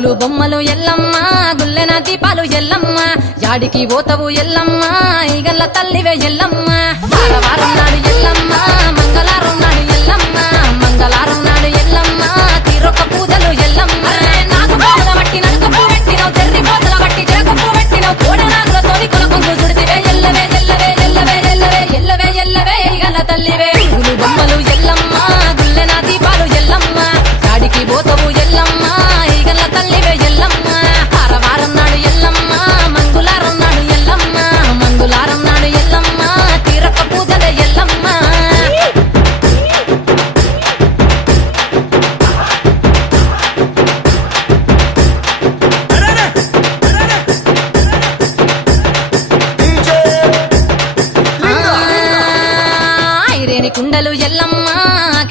ముగ్గులు బొమ్మలు ఎల్లమ్మ గుల్లెన దీపాలు ఎల్లమ్మ యాడికి పోతవు ఎల్లమ్మ ఈగల్ల తల్లివే ఎల్లమ్మ వారం నాడు ఎల్లమ్మ మంగళవారం నాడు ఎల్లమ్మ మంగళవారం నాడు ఎల్లమ్మ తీరొక్క పూజలు ఎల్లమ్మ నాకు పూల బట్టి నడుకప్పు పెట్టినవు చెర్రి పోతల బట్టి జరకప్పు పెట్టినవు కోడ నాగులతోని కొలకొంగు చుడితివే ఎల్లవే ఎల్లవే ఎల్లవే ఎల్లవే ఎల్లవే ఎల్లవే ఈగల్ల తల్లివే ముగ్గులు బొమ్మలు ఎల్లమ్మ గుల్లెన దీపాలు ఎల్లమ్మ యాడికి పోతవు ఎల్లమ్మ ఈగల్ల తల్లివే ఎల్లమ్మ వారం నాడు ఎల్లమ్మ మంగళవారం నాడు ఎల్లమ్మ మంగళవారం నాడు ఎల్లమ్మ తీరొక్క పూజలే ఎల్లమ్మ ఐరేని కుండలు ఎల్లమ్మ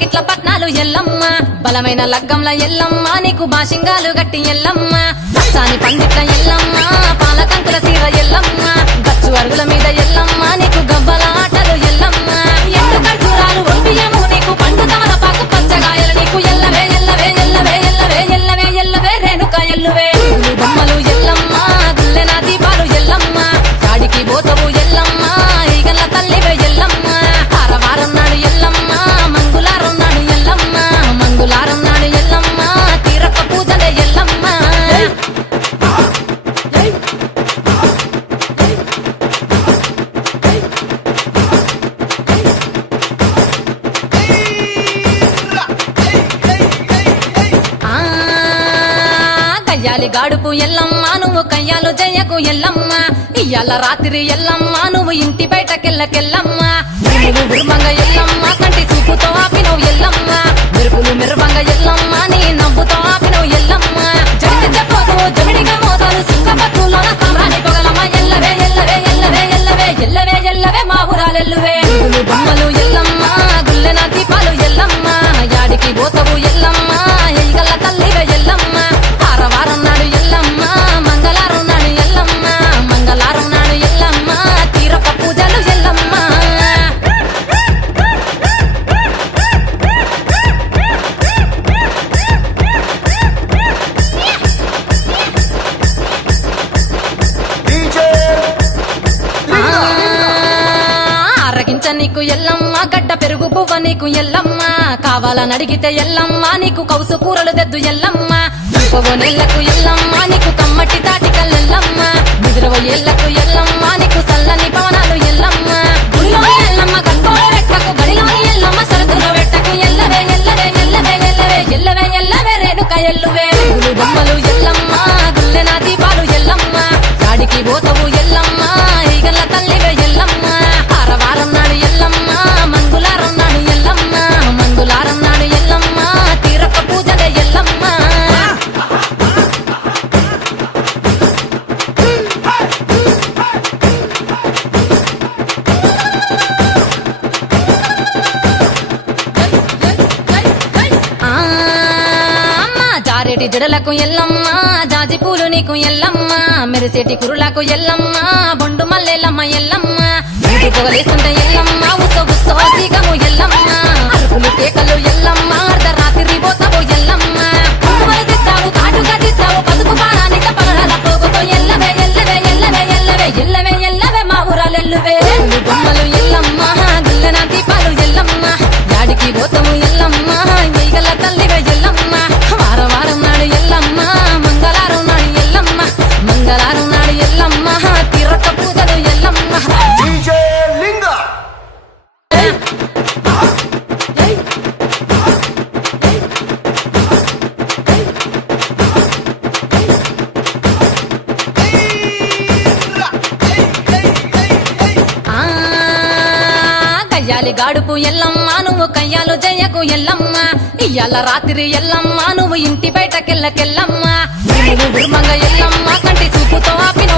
కిట్ల పట్నాలు ఎల్లమ్మ బలమైన లగ్గంల ఎల్లమ్మ నీకు బాషింగాలు గట్టి ఎల్లమ్మ పచ్చాని పందిట్ల ఎల్లమ్మ పాలకంకుల తీర ఎల్లమ్మ గచ్చు అరుగుల మీద ఎల్లమ్మ నీకు గవ్వల ఆటలు ఎల్లమ్మ ఎండు ఖర్జూరాలు ఒంబియము నీకు పండు తమలపాకు పచ్చగాయలు నీకు ఎల్లవే ఎల్లవే ఎల్లవే ఎల్లవే ఎల్లవే ఎల్లవే రేణుక ఎల్లువే బొమ్మలు ఎల్లమ్మ గుల్లెన దీపాలు ఎల్లమ్మ చాడికి పోతవు ఎల్లమ్మ ఈగల్ల తల్లివే ఎల్లమ్మ వారం నాడు ఎల్లమ్మ మంగళవారం నాడు ఎల్లమ్మ మంగళవారం నాడు ఎల్లమ్మ తీరొక్క పూజలే ఎల్లమ్మ కయ్యాలి గాడుపు ఎల్లమ్మ నువ్వు కయ్యాలు జయ్యకు ఎల్లమ్మ ఇయ్యాల రాత్రి ఎల్లమ్మ నువ్వు ఇంటి బయటకెళ్ళకెల్లమ్మ నువ్వు ఉర్మంగ ఎల్లమ్మ కంటి చూపుతో ఆపినవు ఎల్లమ్మ మెరుపులు మెరువంగ ఎల్లమ్మ నీ నవ్వుతో ఆపినవు ఎల్లమ్మ జడికి చెప్పదు జమిడిగా మోతాలు సుఖపత్రులోన సామ్రాణి పొగలమ్మ ఎల్లవే ఎల్లవే ఎల్లవే ఎల్లవే ఎల్లవే ఎల్లవే మా ఊరాలెల్లువే బొమ్మలు ఎల్లమ్మ గుల్లెన దీపాలు ఎల్లమ్మ యాడికి పోతవు ఎల్లమ్మ ఈగల్ల తల్లివే ఎల్లమ్మ వారం నాడు ఎల్లమ్మ మంగళవారం నాడు ఎల్లమ్మ మంగళవారం నాడు ఎల్లమ్మ తీరొక్క పూజలు ఎల్లమ్మ అరగించ నీకు ఎల్లమ్మ గడ్డ పెరుగు బువ్వ నీకు ఎల్లమ్మ కావాలని అడిగితే ఎల్లమ్మ నీకు కౌసు కూరలు దెద్దు ఎల్లమ్మ నెల్లకు ఎల్లమ్మ నీకు కమ్మటి తాటికల్ ఎల్లమ్మ ముదిరవ ఎల్లకు ఎల్లమ్మ నీకు చల్లని పవనాలు ఎల్లమ్మ గుడిలో ఎల్లమ్మ గంటోడ వెట్టకు గడిలోని ఎల్లమ్మ సరదులో వెట్టకు ఎల్లవే ఎల్లవే ఎల్లవే ఎల్లవే ఎల్లవే ఎల్లవే రేణుక ఎల్లువే బొమ్మలు ఎల్లమ్మ గుల్లెన దీపాలు ఎల్లమ్మ చాడికి పోతవు ఎల్లమ్మ ఈగల్ల తల్లివే ఎల్లమ్మ వారం నాడు ఎల్లమ్మ మంగళవారం నాడు ఎల్లమ్మ మంగళవారం నాడు ఎల్లమ్మ తీరొక్క పూజలే ఎల్లమ్మ జారేటి జడలకు ఎల్లమ్మ జాజి పూలు నీకు ఎల్లమ్మ మెరిసేటి కురులకు ఎల్లమ్మ బొండు మల్లెల్లమ్మ ఎల్లమ్మ పొగలేస్తుంటే ఎల్లమ్మ ఉత్సవ ఉత్సవ సీగము ఎల్లమ్మ అరుపులు కేకలు ఎల్లమ్మ అర్ధరాత్రి పోతావు ఎల్లమ్మ పువ్వులు తిత్తావు కాటుగా తిత్తావు పసుపు పారానిక పగడాల పోగుతో ఎల్లవే ఎల్లవే ఎల్లవే ఎల్లవే ఎల్లవే ఎల్లవే మా ఊరాలెల్లువే బొమ్మలు ఎల్లమ్మ గుల్లెన దీపాలు ఎల్లమ్మ యాడికి పోతావు ఎల్లమ్మ ఈగల తల్లివే ఎల్లమ్మ వారం నాడు ఎల్లమ్మ మంగళవారం నాడు ఎల్లమ్మ మంగళవారం నాడు ఎల్లమ్మ తీరొక్క పూజలు ఎల్లమ్మ కయ్యాలి గాడుపు ఎల్లమ్మ నువ్వు కయ్యాలు జయ్యకు ఎల్లమ్మ ఇయ్యాల రాత్రి ఎల్లమ్మ నువ్వు ఇంటి బయటకెళ్ళకెల్లమ్మ నువ్వు ఉర్మంగ ఎల్లమ్మ కంటి చూపుతో ఆపినవు